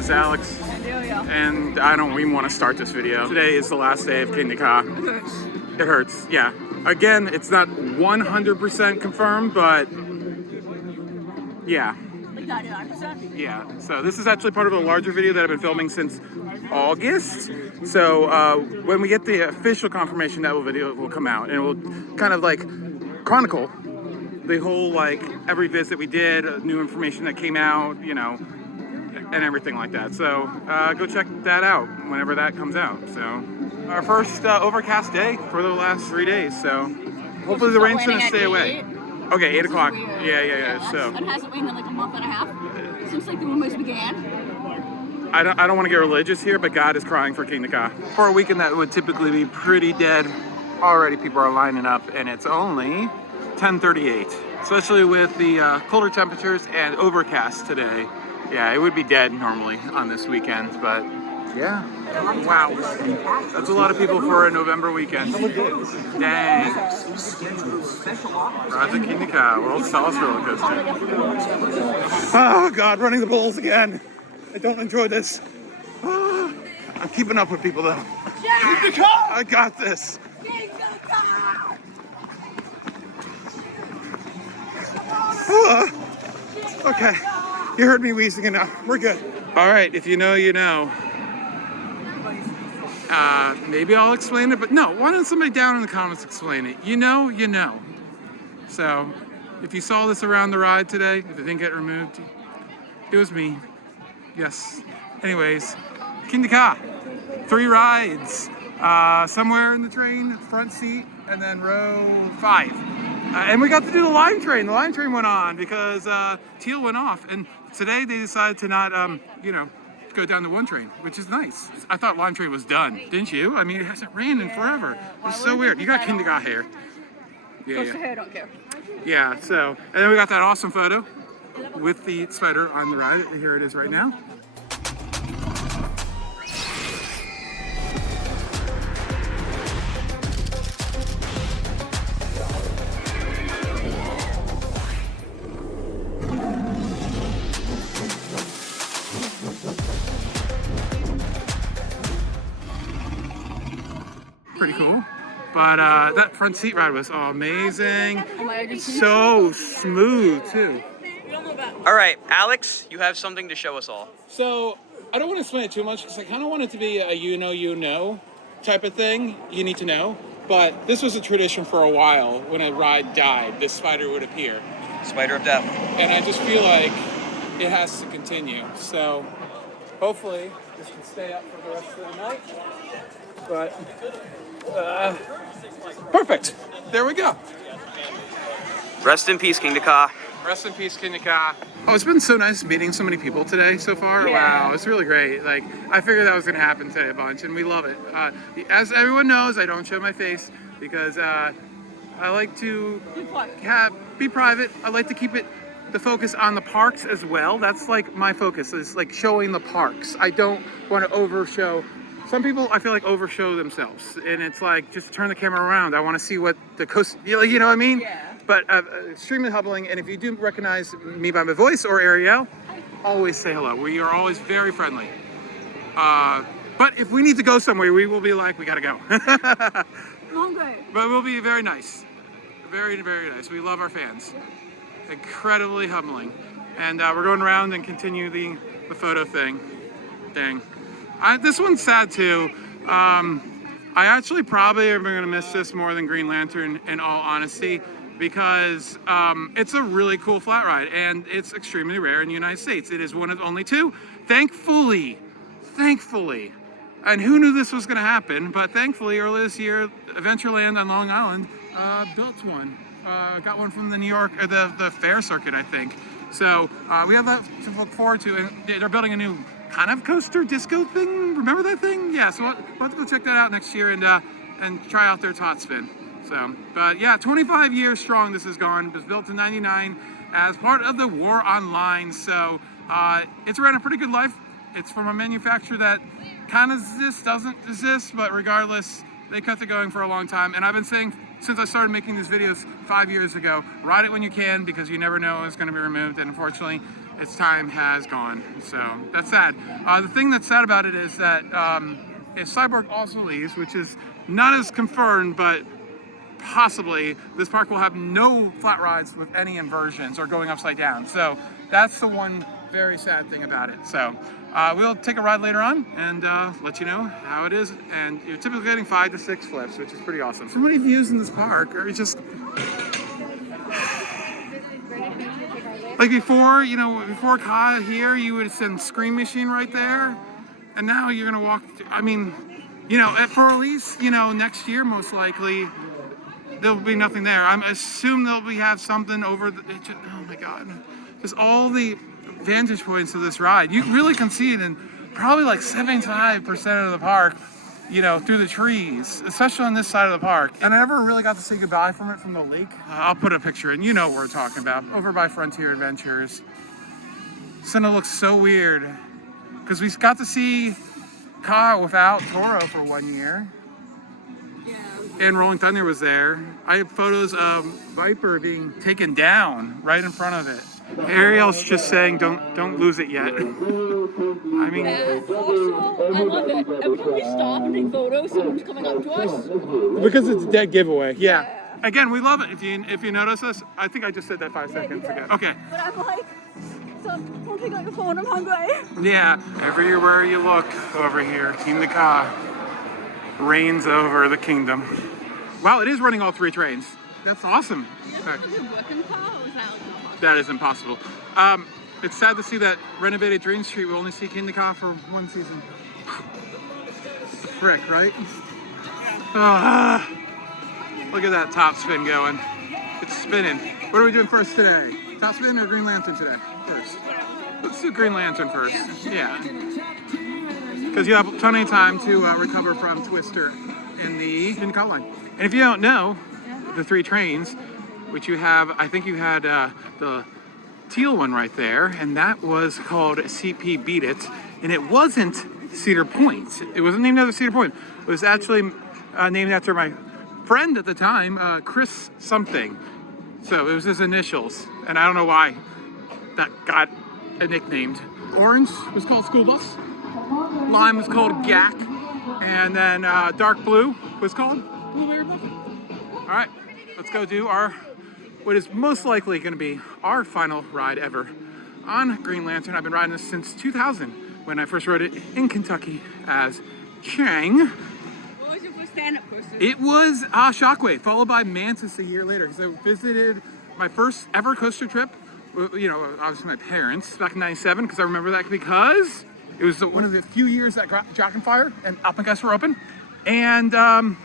This is Alex. Adelia. And I don't even want to start this video. Today is the last day of Kingda Ka. It hurts. It hurts, yeah. Again, it's not 100% confirmed, but yeah. Like 99%? Yeah, so this is actually part of a larger video that I've been filming since August. So when we get the official confirmation, that video will come out, and it will kind of like chronicle the whole, like, every visit we did, new information that came out, you know, and everything like that. So go check that out whenever that comes out. So our first overcast day for the last 3 days. So hopefully the rain's gonna stay away. Okay, 8 o'clock. Yeah. So it hasn't rained in like a month and a half since like the rumors began. I don't want to get religious here, but God is crying for Kingda Ka. For a weekend that would typically be pretty dead, already people are lining up, and it's only 10:38. Especially with the colder temperatures and overcast today. Yeah, it would be dead normally on this weekend, but yeah. Wow, that's a lot of people for a November weekend. Dang. Rise of Kingda Ka, World's tallest roller coaster. Oh God, running the bulls again. I don't enjoy this. Oh, I'm keeping up with people though. Kingda Ka! I got this. Okay, you heard me wheezing enough. We're good. All right, if you know, you know. Maybe I'll explain it, but no, why don't somebody down in the comments explain it? You know, you know. So, if you saw this around the ride today, if it didn't get removed, it was me. Yes. Anyways, Kingda Ka, 3 rides. Somewhere in the train, front seat, and then row 5. And we got to do the lime train. The lime train went on because Teal went off. And today they decided to not, you know, go down the 1 train, which is nice. I thought lime train was done, didn't you? I mean, it hasn't rained in forever. It's so weird. You got Kingda Ka hair. Goes to hair, don't care. Yeah, so, and then we got that awesome photo with the spider on the ride. Here it is right now. Pretty cool. But that front seat ride was amazing. So smooth too. All right, Alex, you have something to show us all. So I don't want to explain it too much because I kind of want it to be a you know type of thing. You need to know. But this was a tradition for a while. When a ride died, this spider would appear. Spider of Death. And I just feel like it has to continue. So hopefully this can stay up for the rest of the night. But perfect. There we go. Rest in peace, Kingda Ka. Rest in peace, Kingda Ka. Oh, it's been so nice meeting so many people today so far. Yeah. Wow, it's really great. Like, I figured that was going to happen today a bunch, and we love it. As everyone knows, I don't show my face because I like to be private. I like to keep the focus on the parks as well. That's like my focus, is like showing the parks. I don't want to overshow. Some people, I feel like, overshow themselves, and it's like, just turn the camera around. I want to see what the coast, you know what I mean? Yeah. But extremely humbling, and if you do recognize me by my voice or Ariel, always say hello. We are always very friendly. But if we need to go somewhere, we will be like, we gotta go. Longer. But we'll be very nice. Very, very nice. We love our fans. Incredibly humbling. And we're going around and continue the photo thing. Dang. This one's sad too. I actually probably am going to miss this more than Green Lantern, in all honesty, because it's a really cool flat ride and it's extremely rare in the United States. It is one of only 2. Thankfully. And who knew this was going to happen? But thankfully, earlier this year, Adventureland on Long Island built one. Got one from the New York, or the fair circuit, I think. So we have that to look forward to. And they're building a new kind of coaster disco thing. Remember that thing? Yeah, so we'll have to go check that out next year and try out their Tot Spin. So, but yeah, 25 years strong this has gone. It was built in '99 as part of the war on lines. So it's ran a pretty good life. It's from a manufacturer that kind of exists, doesn't exist, but regardless, they kept it going for a long time. And I've been saying since I started making these videos 5 years ago, ride it when you can, because you never know it's going to be removed. And unfortunately, its time has gone. So that's sad. The thing that's sad about it is that if Cyborg also leaves, which is not as confirmed, but possibly this park will have no flat rides with any inversions or going upside down. So that's the one very sad thing about it. So we'll take a ride later on and let you know how it is. And you're typically getting 5 to 6 flips, which is pretty awesome. So many views in this park are just like before, before Ka here, you would send Scream Machine right there. And now you're gonna walk, I mean, for at least, next year, most likely, there'll be nothing there. I assume have something over oh my God. Just all the vantage points of this ride. You really can see it in probably like 75% of the park, through the trees, especially on this side of the park. And I never really got to say goodbye from the lake. I'll put a picture in, what we're talking about, over by Frontier Adventures. It's gonna look so weird because we got to see Ka without Toro for 1 year. And Rolling Thunder was there. I have photos of Viper being taken down right in front of it. Ariel's just saying, don't lose it yet. I mean, Also, I love it. Every time we stop and take photos, someone's coming up to us. because it's a dead giveaway. Yeah. Again, we love it. If you notice us, I think I just said that 5 seconds ago. Okay. But I'm like, don't take out your phone. I'm hungry. Yeah. Everywhere you look over here, Kingda Ka reigns over the kingdom. Wow, it is running all 3 trains. That's awesome. That is impossible. It's sad to see that renovated Dream Street will only see Kingda Ka for 1 season. Frick, right? Look at that top spin going. It's spinning. What are we doing first today? Top spin or Green Lantern today? First. Let's do Green Lantern first. Yeah. Because you have plenty of time to recover from Twister in the Kingda Ka line. And if you don't know, the 3 trains, which you have, I think you had the teal one right there, and that was called CP Beat It, and it wasn't Cedar Point. It wasn't named after Cedar Point. It was actually named after my friend at the time, Chris something. So it was his initials, and I don't know why that got nicknamed. Orange was called School Bus, lime was called GAC, and then dark blue was called Blueberry Muffin. All right, let's go do what is most likely going to be our final ride ever on Green Lantern. I've been riding this since 2000 when I first rode it in Kentucky as Chang. What was your first stand-up coaster? It was Shockwave, followed by Mantis a year later. So I visited my first ever coaster trip, obviously my parents, back in '97, because I remember that because it was one of the few years that Jock and Fire and Alpengeist were open. And then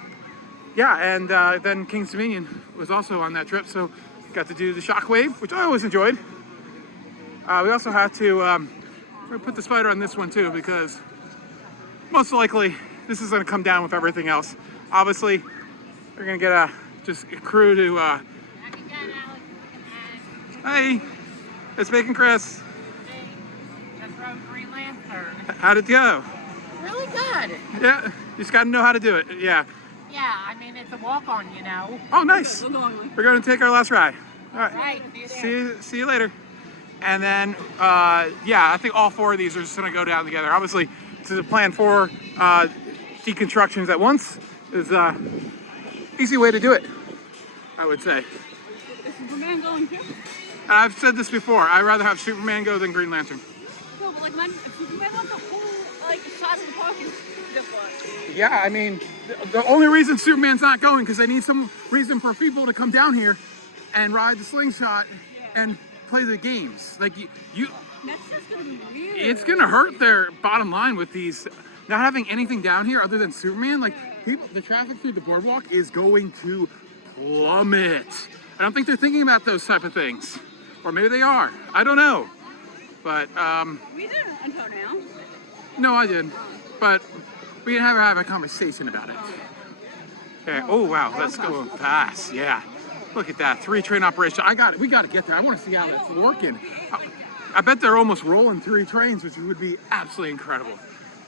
King's Dominion was also on that trip, so got to do the Shockwave, which I always enjoyed. We also had to put the spider on this one too, because most likely this is going to come down with everything else. Obviously, we're going to get just a crew to. Hey, it's Bacon Chris. That's from Green Lantern. How'd it go? Really good. Yeah, you just got to know how to do it. Yeah. Yeah, I mean, it's a walk-on, Oh, nice. We're going. We're going to take our last ride. All right. Right, see you there. See you later. And then, I think all 4 of these are just going to go down together. Obviously, to plan 4 deconstructions at once is easy way to do it, I would say. Is Superman going too? I've said this before. I'd rather have Superman go than Green Lantern. No, but like, if Superman wants the whole size of the park is different. Yeah, I mean, the only reason Superman's not going because they need some reason for people to come down here and ride the slingshot and play the games. Like you That's just gonna be weird. it's gonna hurt their bottom line with these not having anything down here other than Superman. Like the traffic through the boardwalk is going to plummet. I don't think they're thinking about those type of things, or maybe they are. I don't know, but We didn't until now. no, I did, but we can have a conversation about it. Okay. Oh wow, let's go fast. Yeah, look at that 3 train operation. We got to get there. I want to see how that's working. I bet they're almost rolling 3 trains, which would be absolutely incredible.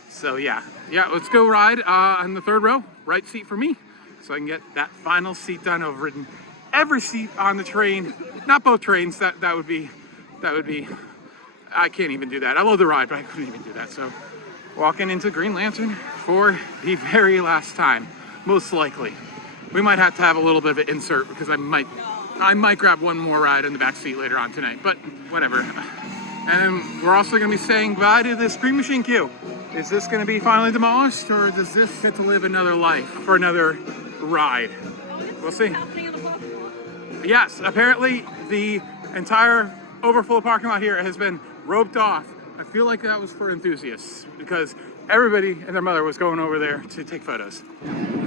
So yeah, let's go ride on the 3rd row, right seat for me, so I can get that final seat done. I've ridden every seat on the train, not both trains. That would be I can't even do that. I love the ride, but I couldn't even do that. So walking into Green Lantern for the very last time, most likely. We might have to have a little bit of an insert because I might grab one more ride in the back seat later on tonight, but whatever. And we're also going to be saying goodbye to the Screen Machine queue. Is this going to be finally demolished, or does this get to live another life for another ride? We'll see. Yes, apparently the entire overflow parking lot here has been roped off. I feel like that was for enthusiasts because everybody and their mother was going over there to take photos.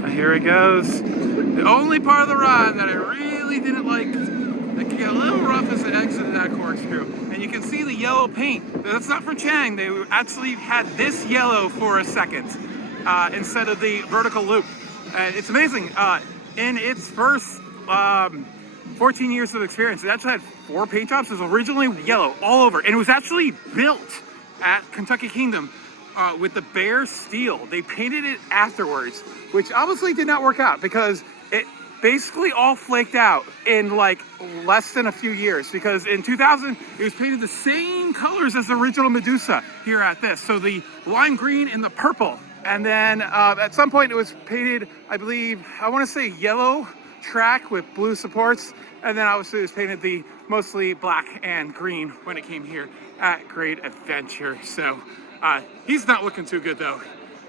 Here it goes. The only part of the ride that I really didn't like, that could get a little rough, is the exit of that corkscrew. And you can see the yellow paint. That's not from Chang. They actually had this yellow for a second instead of the vertical loop. And it's amazing. In its first 14 years of experience, it actually had 4 paint jobs. It was originally yellow all over, and it was actually built at Kentucky Kingdom with the bare steel. They painted it afterwards, which obviously did not work out because it basically all flaked out in like less than a few years, because in 2000 it was painted the same colors as the original Medusa here at this. So the lime green and the purple. And then at some point it was painted, I believe, I want to say yellow track with blue supports. And then obviously it was painted the mostly black and green when it came here at Great Adventure. So he's not looking too good though.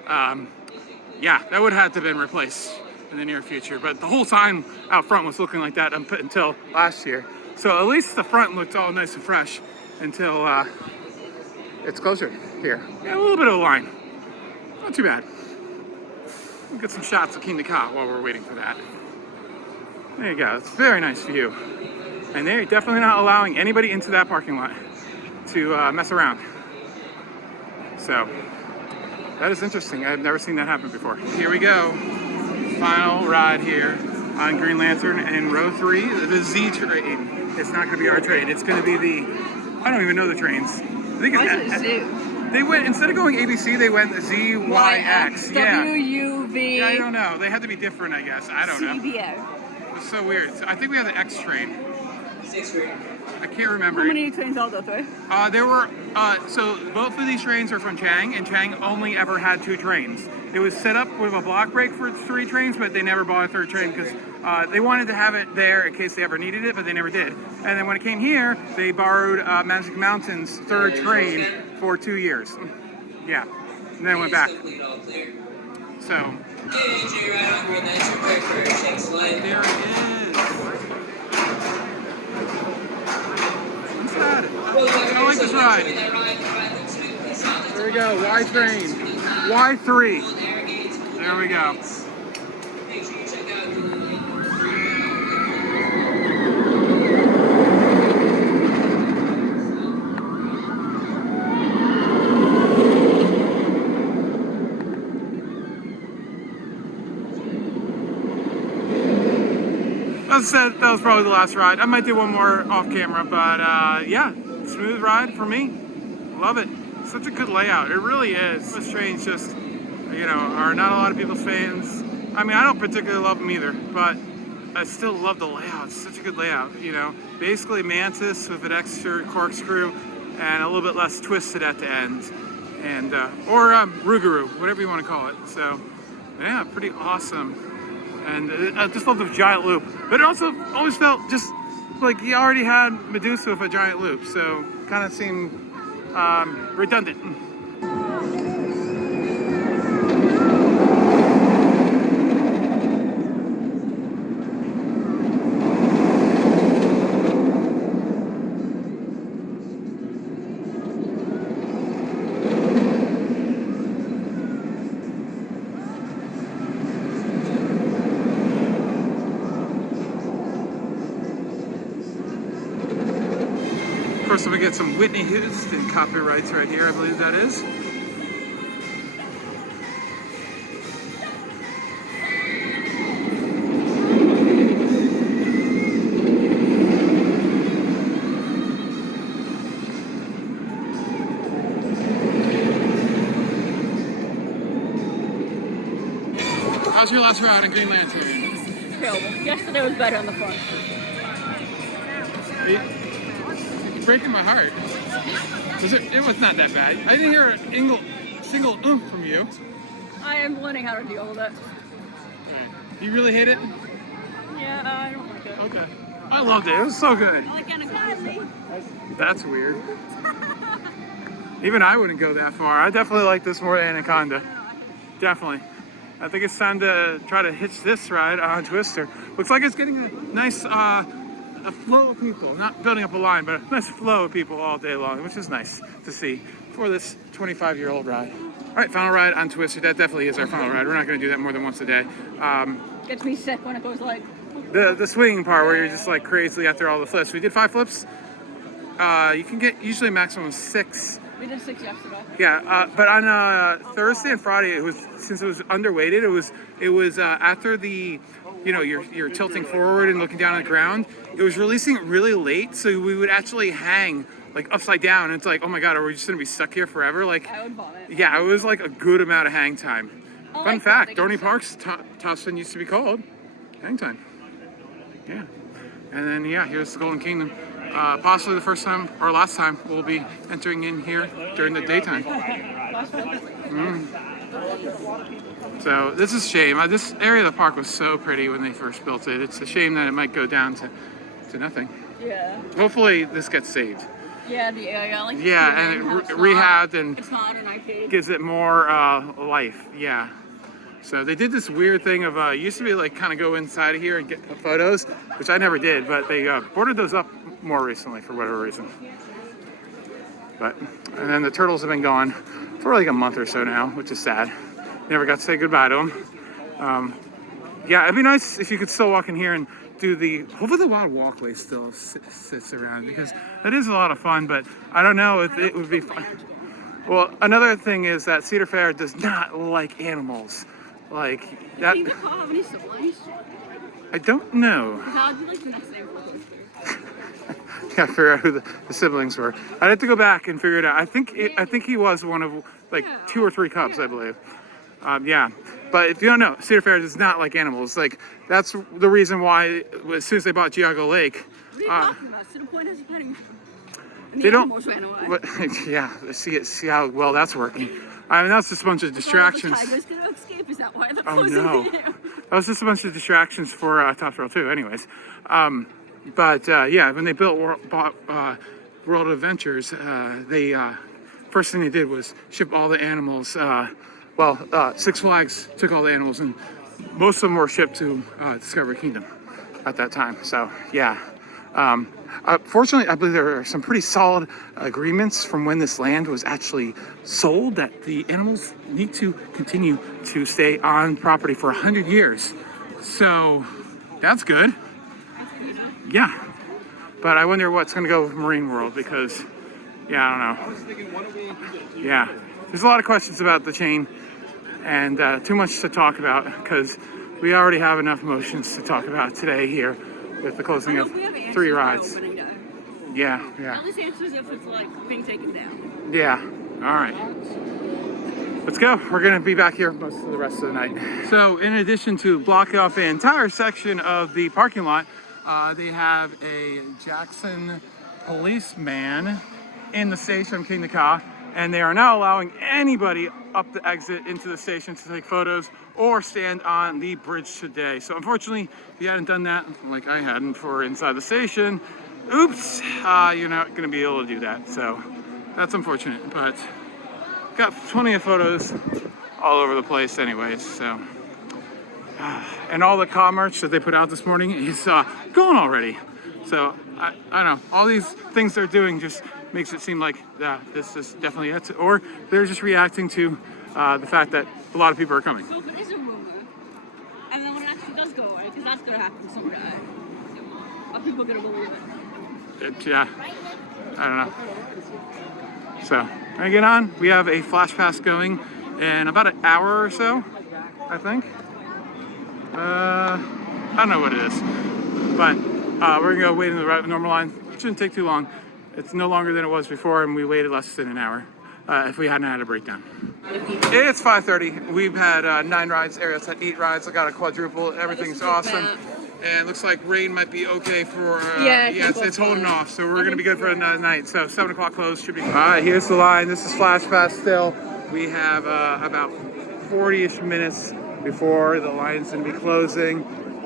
Yeah, that would have to have been replaced in the near future. But the whole time out front was looking like that until last year. So at least the front looked all nice and fresh until its closure here. Yeah, a little bit of a line. Not too bad. We'll get some shots of Kingda Ka while we're waiting for that. There you go. It's a very nice view. And they're definitely not allowing anybody into that parking lot to mess around. So that is interesting. I've never seen that happen before. Here we go. Final ride here on Green Lantern in row 3, the Z train. It's not going to be our train. It's going to be the, I don't even know the trains. I think it's they went, instead of going ABC, they went ZYX. Yeah. WUV. Yeah, I don't know. They had to be different, I guess. I don't know. CBO. It's so weird. I think we have the X train. I can't remember. How many trains are there? There were, so both of these trains are from Chang, and Chang only ever had 2 trains. It was set up with a block break for 3 trains, but they never bought a 3rd train because they wanted to have it there in case they ever needed it, but they never did. And then when it came here, they borrowed Magic Mountain's 3rd train for 2 years. Yeah, and then it went back. So, there it is. What's that? I like this ride. There we go, Y train. Y3. There we go. As I said, that was probably the last ride. I might do one more off camera, but yeah, smooth ride for me. Love it. Such a good layout. It really is. This train's just, you know, are not a lot of people's fans. I mean, I don't particularly love them either, but I still love the layout. It's such a good layout, you know. Basically Mantis with an extra corkscrew and a little bit less twisted at the end. And, or Rougarou, whatever you want to call it. So, yeah, pretty awesome. And I just love the giant loop. But it also always felt just like you already had Medusa with a giant loop. So, kind of seemed redundant. Of course, I'm gonna get some Whitney Houston copyrights right here, I believe that is. How's your last ride in Green Lantern? Terrible. Yesterday was better on the front. breaking my heart. It was not that bad. I didn't hear a single oomph from you. I am learning how to deal with it. You really hate it? Yeah, I don't like it. Okay. I loved it. It was so good. I like Anaconda. That's weird. Even I wouldn't go that far. I definitely like this more than Anaconda. Definitely. I think it's time to try to hitch this ride on Twister. Looks like it's getting a nice a flow of people. Not building up a line, but a nice flow of people all day long, which is nice to see for this 25-year-old ride. All right, final ride on Twister. That definitely is our final ride. We're not going to do that more than once a day. Gets me sick when it goes like... The swinging part where you're just like crazy after all the flips. We did 5 flips. You can get usually a maximum of 6. We did 6 yesterday. Yeah, but on Thursday and Friday, it was, since it was underweighted, it was after the, you know, you're tilting forward and looking down on the ground. It was releasing it really late, so we would actually hang like upside down. And it's like, oh my god, are we just gonna be stuck here forever? Like, I would vomit. yeah, it was like a good amount of hang time. I Fun like fact: that. Dorney Park's Tossin used to be called hang time. Yeah, and then yeah, here's the Golden Kingdom. Possibly the first time or last time we'll be entering in here during the daytime. So this is a shame. This area of the park was so pretty when they first built it. It's a shame that it might go down to nothing. Yeah. Hopefully this gets saved. Yeah, the area. Like, Yeah, and rehabbed and it's not an IP. gives it more life. Yeah. So they did this weird thing of used to be like kind of go inside of here and get photos, which I never did, but they boarded those up more recently for whatever reason. But and then the turtles have been gone for like a month or so now, which is sad. Never got to say goodbye to them. Yeah, it'd be nice if you could still walk in here and do the. Hopefully the wild walkway still sits around because that is a lot of fun. But I don't know if it would be fun. Well, another thing is that Cedar Fair does not like animals. Like that. Kingda Ka have any siblings? I don't know. How would you like the next name for those three? Yeah, figure out who the siblings were. I'd have to go back and figure it out. I think he was one of like 2 or 3 cubs, I believe. Yeah, but if you don't know, Cedar Fair does not like animals. Like that's the reason why as soon as they bought Giago Lake, What are you talking about? To the point is petting. they don't. Almost ran away. What, yeah, see how well that's working. I mean, that's just a bunch of distractions. The tiger's gonna escape. Is that why they're Oh closing no, the air? that was just a bunch of distractions for Top Thrill 2. Anyways, but yeah, when they bought World Adventures, they first thing they did was ship all the animals. Six Flags took all the animals, and most of them were shipped to Discovery Kingdom at that time. So yeah. Fortunately, I believe there are some pretty solid agreements from when this land was actually sold that the animals need to continue to stay on property for 100 years. So that's good. Yeah. But I wonder what's going to go with Marine World because, yeah, I don't know. Yeah. There's a lot of questions about the chain and too much to talk about because we already have enough emotions to talk about today here with the closing of 3 rides. Yeah. At least answers if it's like being taken down. Yeah. All right. Let's go. We're going to be back here most of the rest of the night. So in addition to blocking off an entire section of the parking lot, they have a Jackson policeman in the station, Kingda Ka, and they are now allowing anybody up the exit into the station to take photos or stand on the bridge today. So unfortunately, if you hadn't done that, like I hadn't for inside the station, oops, you're not going to be able to do that. So that's unfortunate, but got plenty of photos all over the place anyways. So and all the Ka merch that they put out this morning is gone already. So I don't know, all these things they're doing just makes it seem like this is definitely it, or they're just reacting to the fact that a lot of people are coming. So if it is a rumor, and then when it actually does go away, because that's going to happen someday, are people going to believe it? Yeah, I don't know. So, when I get on, we have a flash pass going in about an hour or so, I think. I don't know what it is, but we're gonna go wait in the normal line. It shouldn't take too long. It's no longer than it was before, and we waited less than an hour if we hadn't had a breakdown. It's 5:30. We've had 9 rides. Ariel's had 8 rides. I got a quadruple. Everything's awesome. And looks like rain might be okay for, Yeah, I think it's so. holding off, so we're I going to be think good for so. another night. So 7 o'clock close should be good. All right, here's the line. This is Flash Fast still. We have about 40-ish minutes before the line's going to be closing.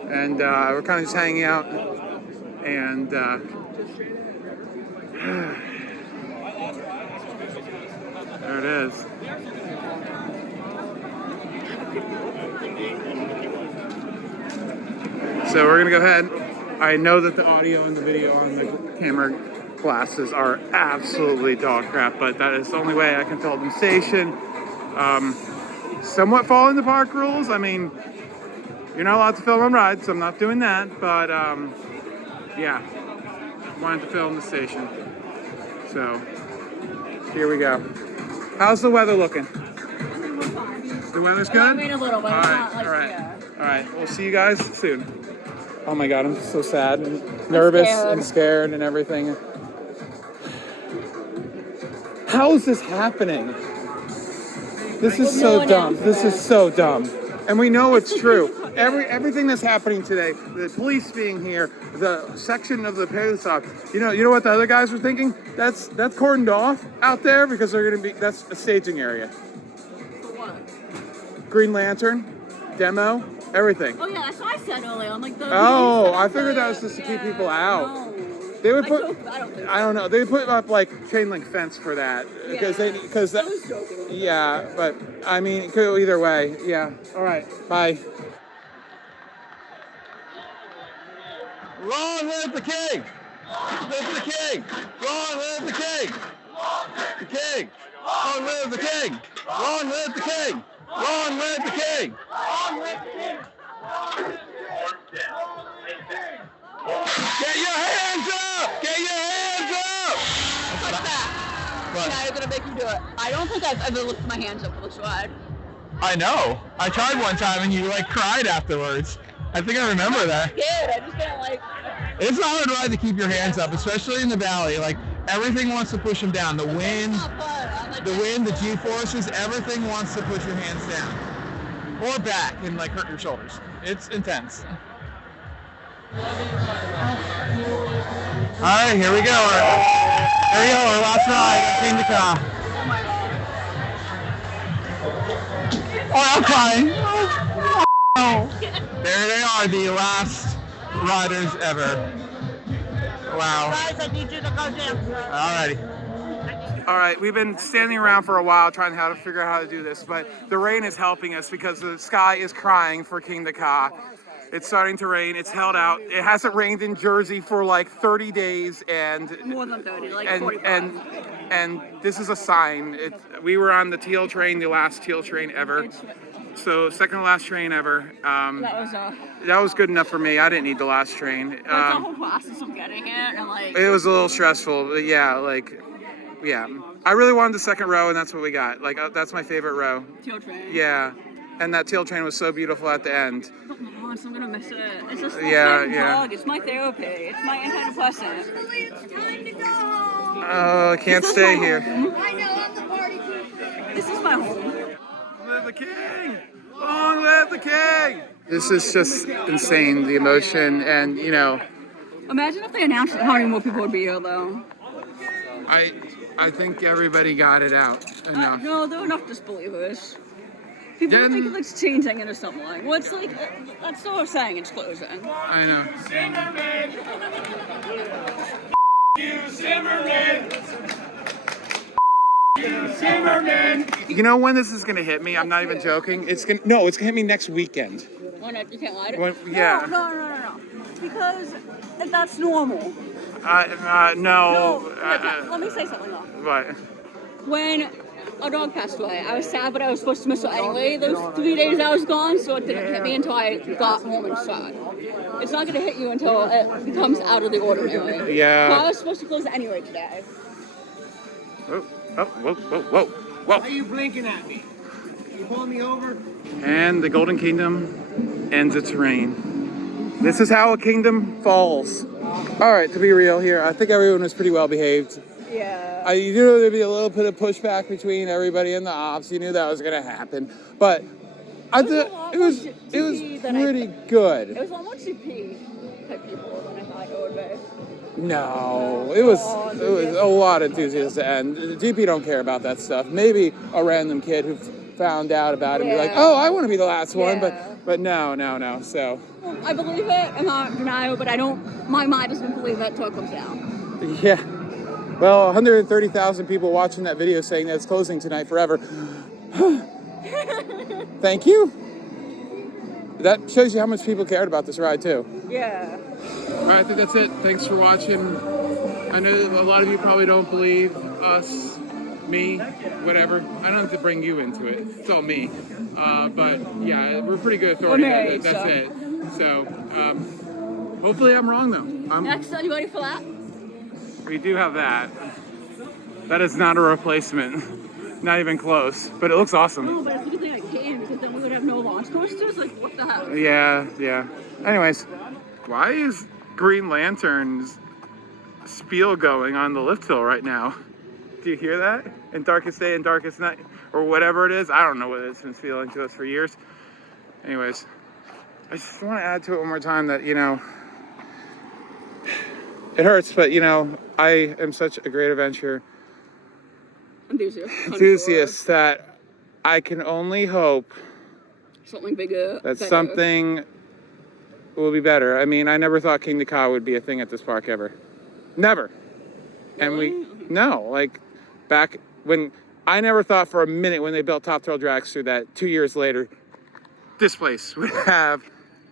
And we're kind of just hanging out. And there it is. So we're gonna go ahead. I know that the audio and the video on the camera glasses are absolutely dog crap, but that is the only way I can film the station. Somewhat following the park rules. I mean, you're not allowed to film on rides, so I'm not doing that. But yeah, wanted to film the station. So here we go. How's the weather looking? The weather's good? I mean, a little, but All it's right, not like, all right. yeah. All right, we'll see you guys soon. Oh my God, I'm so sad and nervous and scared and everything. How is this happening? This is so dumb. This is so dumb. And we know it's true. Everything that's happening today, the police being here, the section of the pay stop, you know what the other guys were thinking? That's cordoned off out there because that's a staging area. For what? Green Lantern, demo, everything. Oh yeah, that's what I said earlier. I'm like, Oh, I figured that was just to keep people out. No. They would put. I don't think so. I don't know. They would put up like chain link fence for that because I that. was joking. Yeah, but I mean, it could go either way. Yeah. All right. Bye. Long live the king! Live the king! Long live the king! The king! Long live the king! Long live the king! Long live the king! Long live the king! Get your hands up! Get your hands up! What's that? What? Now you're gonna make me do it. I don't think I've ever lifted my hands up for this ride. I know. I tried one time and you like cried afterwards. I think I remember that. Scared. I just can't like. It's a hard ride to keep your hands up, especially in the valley. Like everything wants to push them down. The wind, the G-forces, everything wants to push your hands down or back and like hurt your shoulders. It's intense. All right, here we go. Here we go, our last ride at Kingda Ka. Oh, I'm crying. Oh. There they are, the last riders ever. Wow. Guys, I need you to go down. Alrighty. All right, we've been standing around for a while trying to figure out how to do this, but the rain is helping us because the sky is crying for Kingda Ka. It's starting to rain. It's held out. It hasn't rained in Jersey for like 30 days, and More than 30, like and 45. and this is a sign. We were on the teal train, the last teal train ever. So second to last train ever. That was good enough for me. I didn't need the last train. Like the whole process of getting it and like. It was a little stressful, but yeah. I really wanted the second row, and that's what we got. Like that's my favorite row. Teal train. Yeah, and that teal train was so beautiful at the end. Oh my gosh, I'm gonna miss it. It's just Yeah. Dog. It's my therapy. It's my antidepressant. It's time to go home. Oh, I can't stay here. I know, I'm the party pooper. This is my home. Long live the king! Long live the king! This is just insane, the emotion, and Imagine if they announced how many more people would be here though. I think everybody got it out enough. No, there are enough disbelievers. People Then- think it's changing into something. Well, it's like, that's what I'm saying, it's closing. I know. You know when this is gonna hit me? I'm not even joking. It's gonna hit me next weekend. You can't lie to Yeah. No. Because that's normal. No. Let me say something though. What? When a dog passed away, I was sad, but I was supposed to miss it anyway. Those 3 days I was gone, so it didn't hit me until I got home and saw it. It's not gonna hit you until it becomes out of the ordinary. Yeah. So I was supposed to close it anyway today. Whoa. Why are you blinking at me? You pulling me over? And the Golden Kingdom ends its reign. This is how a kingdom falls. All right, to be real here, I think everyone was pretty well behaved. Yeah. You knew there'd be a little bit of pushback between everybody and the ops. You knew that was going to happen. But I It was a thought lot it was more it was GP than I pretty thought. good. It was almost CP type people than I thought it would be. No, it was a lot of enthusiasts, and the GP don't care about that stuff. Maybe a random kid who found out about it and be like, Yeah. "Oh, I want to be the last one," Yeah. but no. So Well, I believe it. I'm not in denial, but I don't. My mind doesn't believe that until it comes down. yeah. Well, 130,000 people watching that video saying that it's closing tonight forever. Thank you. That shows you how much people cared about this ride too. Yeah. All right, I think that's it. Thanks for watching. I know a lot of you probably don't believe us, me, whatever. I don't have to bring you into it. It's all me. But yeah, we're pretty good authority. We're married, That's so. it. So hopefully I'm wrong though. Next, are you ready for that? We do have that. That is not a replacement. Not even close. But it looks awesome. No, but it's a good thing I came because then we would have no launch coasters. Like, what the heck? Yeah. Anyways, why is Green Lantern's spiel going on the lift hill right now? Do you hear that? In Darkest Day and Darkest Night, or whatever it is. I don't know what it's been spieling to us for years. Anyways, I just want to add to it one more time that, it hurts, but, I am such a great adventure enthusiast that I can only hope Something bigger. that better. something will be better. I mean, I never thought Kingda Ka would be a thing at this park ever. Never. And back when I never thought for a minute when they built Top Thrill Dragster that 2 years later, this place would have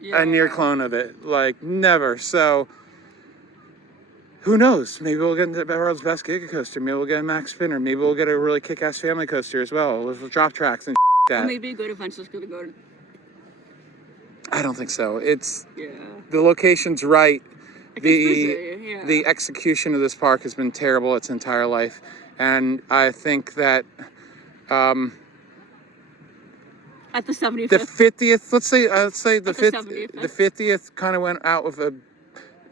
a near clone of it. Like, never. So, who knows? Maybe we'll get the world's best Giga coaster. Maybe we'll get a Max Spinner. Maybe we'll get a really kick-ass family coaster as well with drop tracks and like Or that. maybe a good adventure's gonna go to. I don't think so. It's Yeah. the location's right. It gets busy, yeah. The execution of this park has been terrible its entire life, and I think that At the 75th. the 50th, let's say the At the 50th, 75th. the 50th kind of went out with a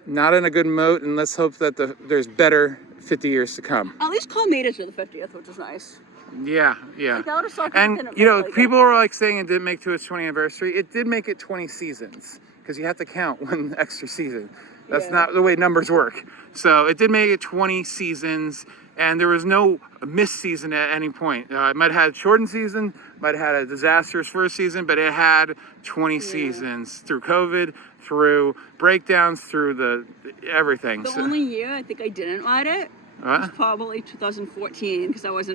not in a good moat, and let's hope that there's better 50 years to come. At least Cole made it to the 50th, which is nice. Yeah. Like, I would've thought And it didn't make like people were like saying it didn't make to its 20th anniversary. It did make it 20 seasons because you have to count one extra season. That's Yeah. not the way numbers work. So it did make it 20 seasons, and there was no missed season at any point. It might have had a shortened season, might have had a disastrous first season, but it had 20 seasons through COVID, through breakdowns, through the everything. The So- only year I think I didn't ride it was probably 2014 because I was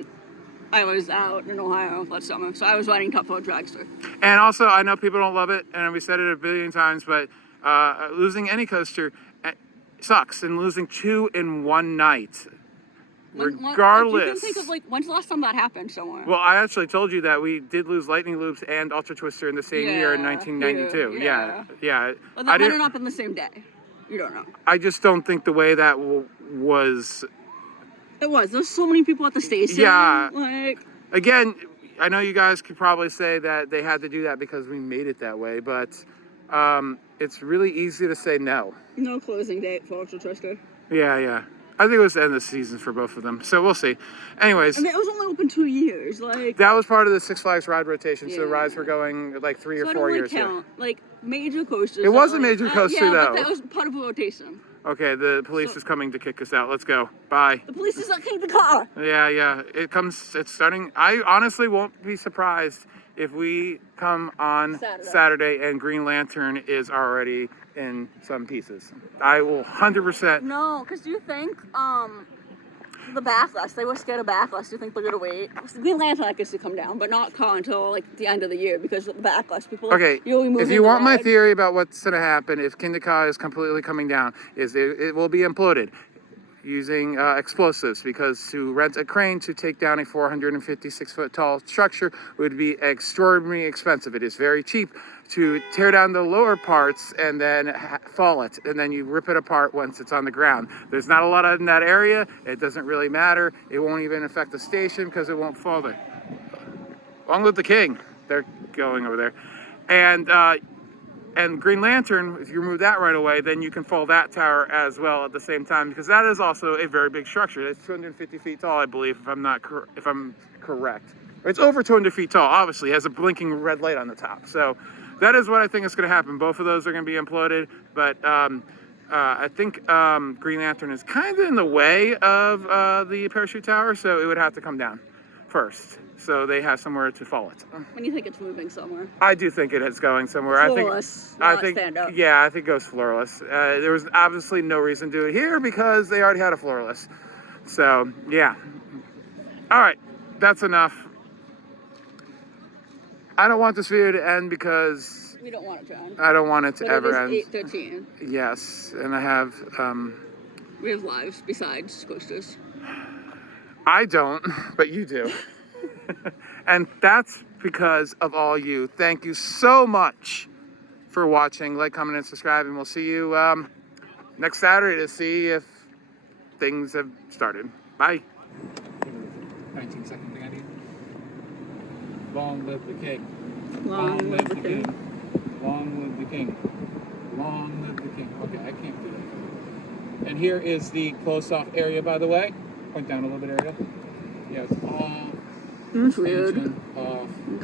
out in Ohio that summer, so I was riding Top Thrill Dragster. And also, I know people don't love it, and we said it a billion times, but losing any coaster sucks, and losing two in one night, regardless. You can think of when's the last time that happened somewhere? Well, I actually told you that we did lose Lightning Loops and Ultra Twister in the same year in 1992. Yeah. Well, that might have not been the same day. You don't know. I just don't think the way that was. It was. There's so many people at the station. Yeah. Again, I know you guys could probably say that they had to do that because we made it that way, but it's really easy to say no. No closing date for Ultra Twister. Yeah. I think it was the end of the season for both of them, so we'll see. Anyways, I mean, it was only open 2 years. that was part of the Six Flags ride rotation, so the Yeah. rides were going like 3 or so 4 I don't years. count major coasters. It was a major coaster, yeah, though. but that was part of a rotation. Okay, the police is coming to kick us out. Let's go. Bye. The police is at Kingda Ka. Yeah. It's starting. I honestly won't be surprised if we come on Saturday and Green Lantern is already in some pieces. I will 100%. No, because do you think the backlash, they were scared of backlash. Do you think they're going to wait? Green Lantern, I guess, to come down, but not Ka until the end of the year because of the backlash. People Okay, really moving if you want my ride. theory about what's going to happen if Kingda Ka is completely coming down, is it will be imploded using explosives, because to rent a crane to take down a 456-foot tall structure would be extraordinarily expensive. It is very cheap to tear down the lower parts and then fall it, and then you rip it apart once it's on the ground. There's not a lot in that area. It doesn't really matter. It won't even affect the station because it won't fall there. Long live the king. They're going over there. And Green Lantern, if you remove that right away, then you can fall that tower as well at the same time, because that is also a very big structure. It's 250 feet tall, I believe, if I'm correct. It's over 200 feet tall, obviously. It has a blinking red light on the top. So that is what I think is going to happen. Both of those are going to be imploded. But I think Green Lantern is kind of in the way of the parachute tower, so it would have to come down first. So they have somewhere to fall it. When you think it's moving somewhere. I do think it is going somewhere. Floorless, I not think, stand up. yeah, I think it goes floorless. There was obviously no reason to do it here because they already had a floorless. So yeah. All right, that's enough. I don't want this video to end because We don't want it, John. I don't want it to But ever it end. is 8:13. Yes, and I have. We have lives besides Ghosters. I don't, but you do. And that's because of all you. Thank you so much for watching. Like, comment, and subscribe, and we'll see you next Saturday to see if things have started. Bye. 19-second thing I need. Long live the king. Long live the king. Long live the king. Long live the king. Okay, I can't do that. And here is the close-off area, by the way. Point down a little bit, Ariel. Yes. That's weird. Off.